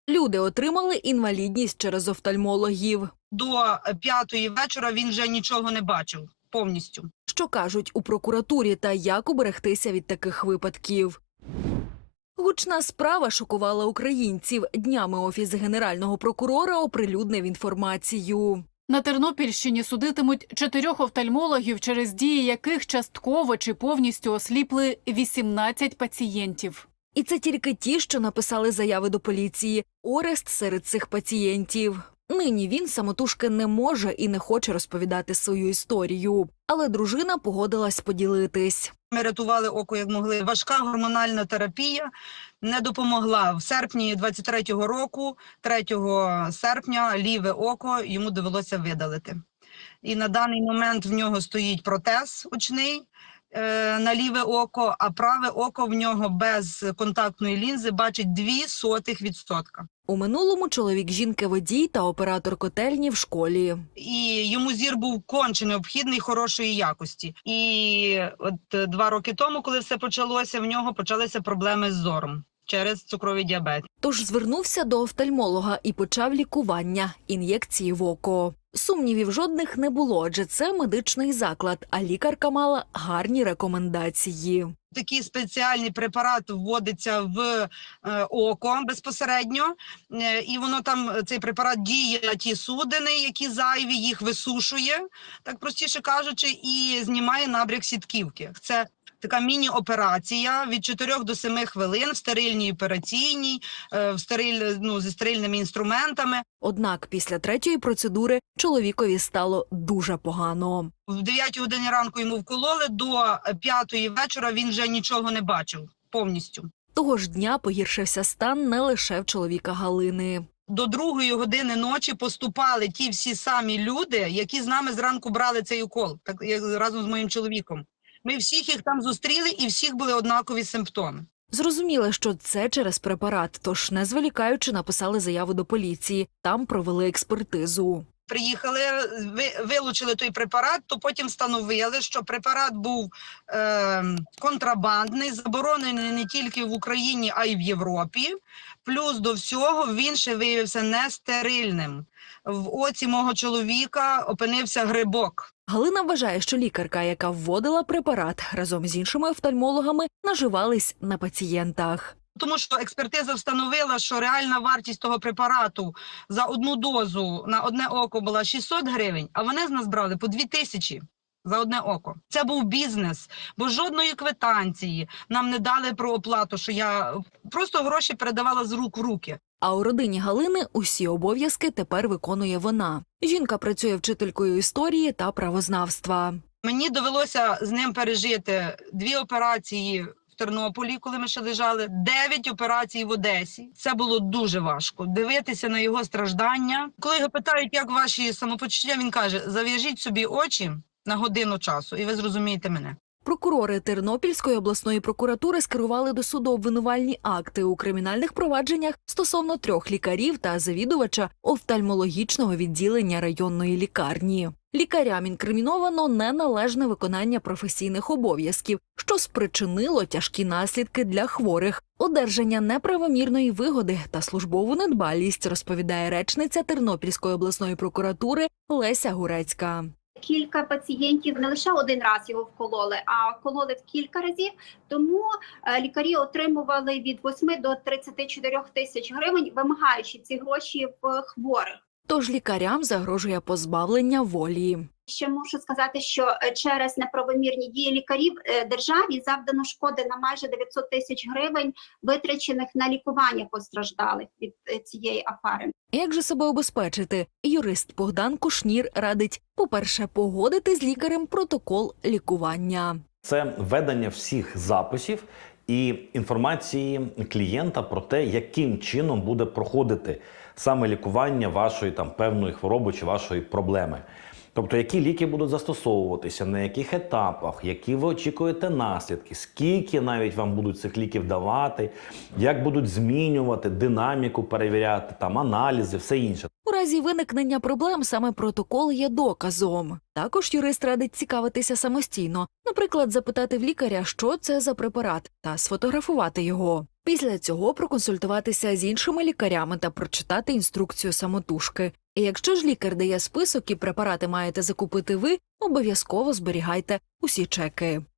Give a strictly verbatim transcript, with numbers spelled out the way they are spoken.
Люди отримали інвалідність через офтальмологів. До п'ятої вечора він вже нічого не бачив повністю. Що кажуть у прокуратурі та як уберегтися від таких випадків? Гучна справа шокувала українців. Днями Офіс Генерального прокурора оприлюднив інформацію. На Тернопільщині судитимуть чотирьох офтальмологів, через дії яких частково чи повністю осліпли вісімнадцять пацієнтів. І це тільки ті, що написали заяви до поліції. Орест серед цих пацієнтів. Нині він самотужки не може і не хоче розповідати свою історію. Але дружина погодилась поділитись. Ми рятували око як могли. Важка гормональна терапія не допомогла. В серпні двадцять третього року, третього серпня, ліве око йому довелося видалити. І на даний момент в нього стоїть протез очний е, на ліве око, а праве око в нього без контактної лінзи бачить дві сотих відсотка. У минулому чоловік жінки-водій та оператор котельні в школі. І йому зір був конче необхідний, хорошої якості. І от два роки тому, коли все почалося, в нього почалися проблеми з зором через цукровий діабет. Тож звернувся до офтальмолога і почав лікування – ін'єкції в око. Сумнівів жодних не було, адже це медичний заклад, а лікарка мала гарні рекомендації. Такий спеціальний препарат вводиться в е, око безпосередньо, е, і воно там, цей препарат діє на ті судини, які зайві, їх висушує, так простіше кажучи, і знімає набряк сітківки. Це така міні-операція від чотирьох до семи хвилин в стерильній операційній, е, в стериль, ну, зі стерильними інструментами. Однак після третьої процедури чоловікові стало дуже погано. В дев'ятій годині ранку йому вкололи, до п'ятої вечора він вже нічого не бачив повністю. Того ж дня погіршився стан не лише в чоловіка Галини. До другої години ночі поступали ті всі самі люди, які з нами зранку брали цей укол, так як разом з моїм чоловіком. Ми всіх їх там зустріли, і всіх були однакові симптоми. Зрозуміли, що це через препарат, тож, не зволікаючи, написали заяву до поліції. Там провели експертизу. Приїхали, ви- вилучили той препарат, то потім встановили, що препарат був е, контрабандний, заборонений не тільки в Україні, а й в Європі. Плюс до всього він ще виявився нестерильним. В оці мого чоловіка опинився грибок. Галина вважає, що лікарка, яка вводила препарат, разом з іншими офтальмологами наживались на пацієнтах. Тому що експертиза встановила, що реальна вартість того препарату за одну дозу на одне око була шістсот гривень, а вони з нас брали по дві тисячі за одне око. Це був бізнес, бо жодної квитанції нам не дали про оплату, що я просто гроші передавала з рук в руки. А у родині Галини усі обов'язки тепер виконує вона. Жінка працює вчителькою історії та правознавства. Мені довелося з ним пережити дві операції в Тернополі, коли ми ще лежали, дев'ять операцій в Одесі. Це було дуже важко. Дивитися на його страждання. Коли його питають, як ваші самопочуття, він каже, зав'яжіть собі очі на годину часу, і ви зрозумієте мене. Прокурори Тернопільської обласної прокуратури скерували до суду обвинувальні акти у кримінальних провадженнях стосовно трьох лікарів та завідувача офтальмологічного відділення районної лікарні. Лікарям інкриміновано неналежне виконання професійних обов'язків, що спричинило тяжкі наслідки для хворих, одержання неправомірної вигоди та службову недбалість, розповідає речниця Тернопільської обласної прокуратури Леся Гурецька. Кілька пацієнтів не лише один раз його вкололи, а вкололи в кілька разів. Тому е, лікарі отримували від восьми до тридцяти чотирьох тисяч гривень, вимагаючи ці гроші в хворих. Тож лікарям загрожує позбавлення волі. Ще можу сказати, що е, через неправомірні дії лікарів е, державі завдано шкоди на майже дев'ятсот тисяч гривень, витрачених на лікування постраждалих від е, цієї афери. Як же себе обезпечити? Юрист Богдан Кушнір радить, по-перше, погодити з лікарем протокол лікування. Це ведення всіх записів і інформації клієнта про те, яким чином буде проходити саме лікування вашої там певної хвороби чи вашої проблеми. Тобто, які ліки будуть застосовуватися, на яких етапах, які ви очікуєте наслідки, скільки навіть вам будуть цих ліків давати, як будуть змінювати, динаміку перевіряти, там аналізи, все інше. У разі виникнення проблем саме протокол є доказом. Також юрист радить цікавитися самостійно. Наприклад, запитати в лікаря, що це за препарат, та сфотографувати його. Після цього проконсультуватися з іншими лікарями та прочитати інструкцію самотужки. І якщо ж лікар дає список і препарати маєте закупити ви, обов'язково зберігайте усі чеки.